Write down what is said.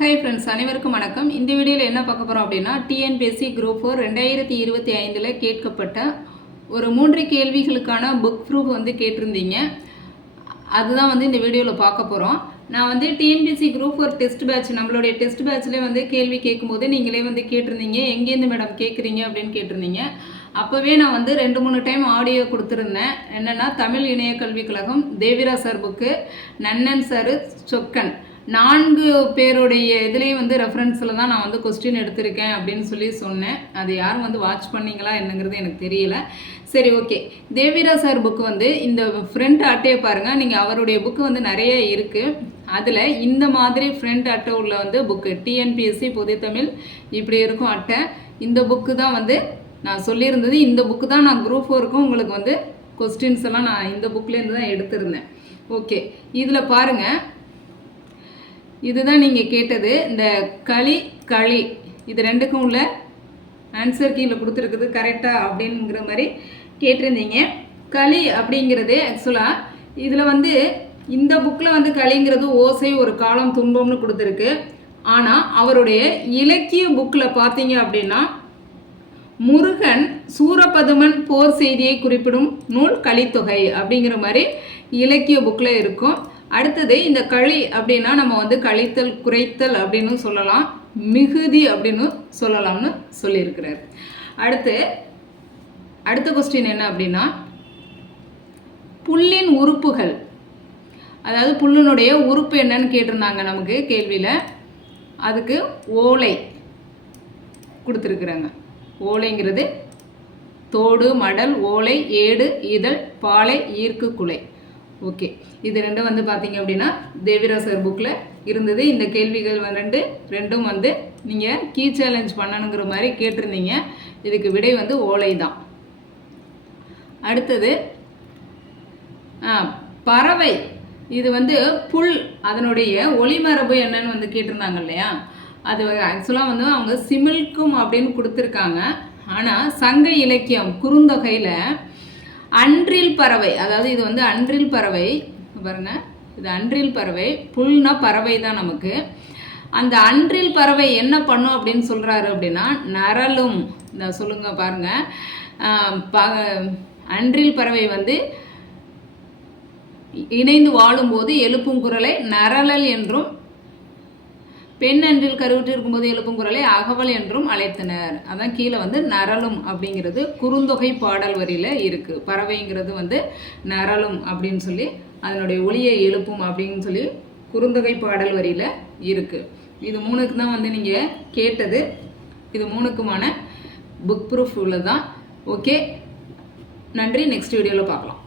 Hi friends அனைவருக்கும் வணக்கம். இந்த வீடியோவில் என்ன பார்க்க போகிறோம் அப்படின்னா டிஎன்பிஎஸ்சி குரூப் ஃபோர் ரெண்டாயிரத்தி இருபத்தி ஐந்தில் கேட்கப்பட்ட ஒரு மூன்று கேள்விகளுக்கான புக் ப்ரூஃப் வந்து கேட்டிருந்தீங்க. அதுதான் வந்து இந்த வீடியோவில் பார்க்க போகிறோம் நான் வந்து TNPSC group four test batch நம்மளுடைய டெஸ்ட் பேட்ச்லேயே வந்து கேள்வி கேட்கும்போது நீங்களே வந்து கேட்டிருந்தீங்க. எங்கேருந்து மேடம் கேட்குறீங்க அப்படின்னு கேட்டிருந்தீங்க. அப்போவே நான் வந்து ரெண்டு மூணு டைம் ஆடியோ கொடுத்துருந்தேன். என்னென்னா தமிழ் இணைய கல்விக் கழகம் Devira sir book Nannan sir Chokkan. நான்கு பேருடைய இதுலேயும் வந்து ரெஃபரன்ஸில் தான் நான் வந்து கொஸ்டின் எடுத்திருக்கேன் அப்படின்னு சொல்லி சொன்னேன். அது யாரும் வந்து வாட்ச் பண்ணீங்களா என்னங்கிறது எனக்கு தெரியல. சரி ஓகே தேவிரா சார் புக்கு வந்து இந்த ஃப்ரண்ட் அட்டையை பாருங்கள் நீங்கள் அவருடைய புக்கு வந்து நிறைய இருக்குது அதில் இந்த மாதிரி ஃப்ரண்ட் அட்டை உள்ள வந்து புக்கு டிஎன்பிஎஸ்சி பொதுத்தமிழ் இப்படி இருக்கும் அட்டை. இந்த புக்கு தான் வந்து நான் சொல்லியிருந்தது. இந்த புக்கு தான் நான் குரூப் ஃபோருக்கும் உங்களுக்கு வந்து கொஸ்டின்ஸ் எல்லாம் நான் இந்த புக்லேருந்து தான் எடுத்திருந்தேன். ஓகே இதில் பாருங்கள் இதுதான் நீங்கள் கேட்டது. இந்த களி களி. இது ரெண்டுக்கும் உள்ள ஆன்சர் கீழே கொடுத்துருக்குது கரெக்டாக அப்படிங்கிற மாதிரி கேட்டிருந்தீங்க. களி அப்படிங்கிறது ஆக்சுவலாக இதில் வந்து இந்த புக்கில் வந்து களிங்கிறது ஓசை ஒரு காலம் துன்பம்னு கொடுத்துருக்கு. ஆனால் அவருடைய இலக்கிய புக்கில் பார்த்தீங்க அப்படின்னா முருகன் சூரபதுமன் போர் செய்தியை குறிப்பிடும் நூல் கலித்தொகை அப்படிங்கிற மாதிரி இலக்கிய புக்கில் இருக்கும். அடுத்தது இந்த களி அப்படின்னா நம்ம வந்து கழித்தல் குறைத்தல் அப்படின்னு சொல்லலாம். மிகுதி அப்படின்னு சொல்லலாம்னு சொல்லியிருக்கிறார். அடுத்து அடுத்த கொஸ்டின் என்ன அப்படின்னா புல்லின் உறுப்புகள். அதாவது புல்லினுடைய உறுப்பு என்னன்னு கேட்டிருந்தாங்க நமக்கு கேள்வியில். அதுக்கு ஓலை கொடுத்துருக்குறாங்க. ஓலைங்கிறது தோடு மடல் ஓலை ஏடு இதழ் பாலை ஈர்க்கு குலை. ஓகே. இது ரெண்டும் வந்து பார்த்தீங்க அப்படின்னா தேவிராசர் புக்கில் இருந்தது. இந்த கேள்விகள் ரெண்டு ரெண்டும் வந்து நீங்கள் கீ சேலஞ்ச் பண்ணணுங்கிற மாதிரி கேட்டிருந்தீங்க. இதுக்கு விடை வந்து ஓலை தான் அடுத்தது ஆ, பறவை. இது வந்து புல் அதனுடைய ஒளிமரபு என்னன்னு வந்து கேட்டிருந்தாங்க இல்லையா? அது ஆக்சுவலாக வந்து அவங்க சிமிழ்க்கும் அப்படின்னு கொடுத்துருக்காங்க. ஆனால் சங்க இலக்கியம் குறுந்தொகையில் அன்றில் பறவை அதாவது இது வந்து அன்றில் பறவை பாருங்க. இது அன்றில் பறவை புல்னா பறவை தான் நமக்கு. அந்த அன்றில் பறவை என்ன பண்ணும் அப்படின்னு சொல்கிறாரு அப்படின்னா நரலும். இந்த சொல்லுங்க பாருங்க. ப அன்றில் பறவை வந்து இணைந்து வாழும்போது எழுப்பும் குரலை நரலல் என்றும் பெண் அன்றில் கருவுற்று இருக்கும்போது எழுப்பும் குரலை அகவல் என்றும் அழைத்தனர். அதான் கீழே வந்து நரலும் அப்படிங்கிறது குறுந்தொகை பாடல் வரியில் இருக்குது பறவைங்கிறது வந்து நரலும் அப்படின்னு சொல்லி அதனுடைய ஒளியை எழுப்பும் அப்படின்னு சொல்லி குறுந்தொகை பாடல் வரியில் இருக்குது இது மூணுக்கு தான் வந்து நீங்கள் கேட்டது. இது மூணுக்குமான புக் ப்ரூஃப் உள்ளதான் ஓகே நன்றி. நெக்ஸ்ட் வீடியோவில் பார்க்கலாம்.